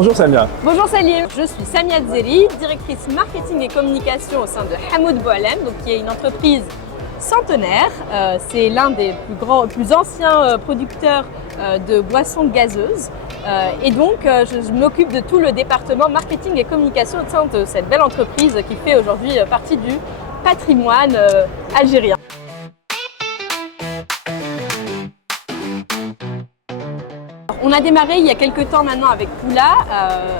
Bonjour Samia. Bonjour Salim, je suis Samia Zeri, directrice marketing et communication au sein de Hamoud Boualem, qui est une entreprise centenaire. C'est l'un des plus anciens producteurs de boissons gazeuses. Et donc, je m'occupe de tout le département marketing et communication au sein de cette belle entreprise qui fait aujourd'hui partie du patrimoine algérien. On a démarré il y a quelques temps maintenant avec Koula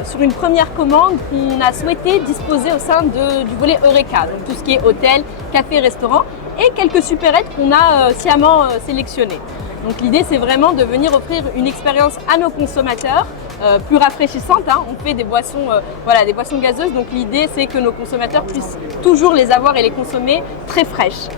sur une première commande qu'on a souhaité disposer au sein du volet Eureka, donc tout ce qui est hôtel, café, restaurant et quelques supérettes qu'on a sciemment sélectionnées. Donc l'idée c'est vraiment de venir offrir une expérience à nos consommateurs plus rafraîchissante. On fait des boissons, des boissons gazeuses, donc l'idée c'est que nos consommateurs puissent toujours les avoir et les consommer très fraîches.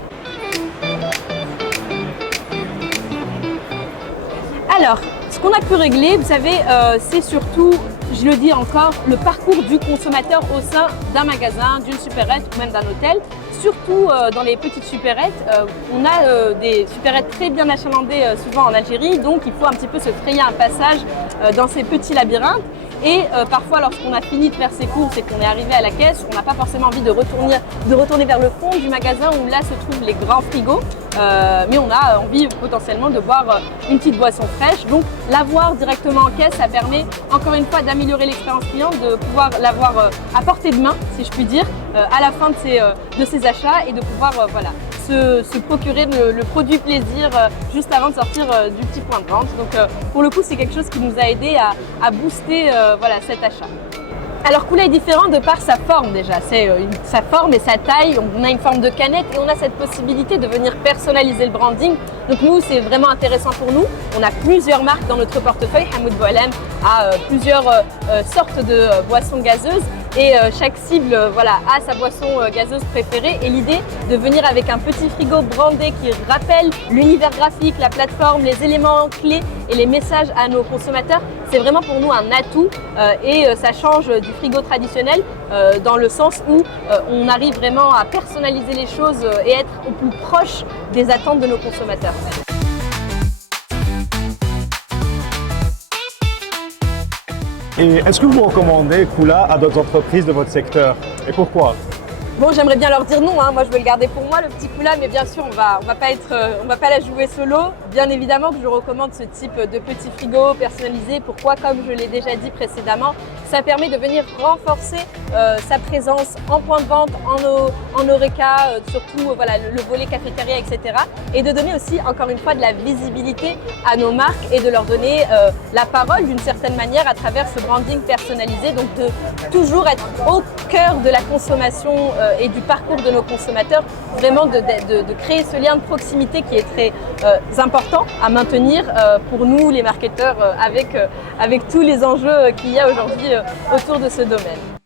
Alors, ce qu'on a pu régler, vous savez, c'est surtout, je le dis encore, le parcours du consommateur au sein d'un magasin, d'une supérette ou même d'un hôtel. Surtout dans les petites supérettes, on a des supérettes très bien achalandées souvent en Algérie, donc il faut un petit peu se frayer un passage dans ces petits labyrinthes. Et parfois, lorsqu'on a fini de faire ses courses et qu'on est arrivé à la caisse, on n'a pas forcément envie de retourner vers le fond du magasin où là se trouvent les grands frigos, mais on a envie potentiellement de boire une petite boisson fraîche. Donc l'avoir directement en caisse, ça permet encore une fois d'améliorer l'expérience client, de pouvoir l'avoir à portée de main, si je puis dire, à la fin de ses achats et de pouvoir se procurer le produit plaisir juste avant de sortir du petit point de vente. Donc pour le coup, c'est quelque chose qui nous a aidé à booster cet achat. Alors Koula est différent de par sa forme déjà, c'est sa forme et sa taille, on a une forme de canette et on a cette possibilité de venir personnaliser le branding. Donc nous, c'est vraiment intéressant pour nous. On a plusieurs marques dans notre portefeuille. Hamoud Boualem a plusieurs sortes de boissons gazeuses et chaque cible a sa boisson gazeuse préférée. Et l'idée de venir avec un petit frigo brandé qui rappelle l'univers graphique, la plateforme, les éléments clés et les messages à nos consommateurs, c'est vraiment pour nous un atout et ça change du frigo traditionnel dans le sens où on arrive vraiment à personnaliser les choses et être au plus proche des attentes de nos consommateurs. Et est-ce que vous recommandez Koula à d'autres entreprises de votre secteur? Et pourquoi? Bon, j'aimerais bien leur dire non, moi je veux le garder pour moi, le petit Koula, mais bien sûr on va pas la jouer solo. Bien évidemment que je recommande ce type de petit frigo personnalisé. Pourquoi? Comme je l'ai déjà dit précédemment, ça permet de venir renforcer sa présence en point de vente, en Eureka, surtout le volet cafétéria, etc. Et de donner aussi, encore une fois, de la visibilité à nos marques et de leur donner la parole d'une certaine manière à travers ce branding personnalisé. Donc de toujours être au cœur de la consommation et du parcours de nos consommateurs, vraiment de créer ce lien de proximité qui est très important à maintenir pour nous les marketeurs avec tous les enjeux qu'il y a aujourd'hui autour de ce domaine.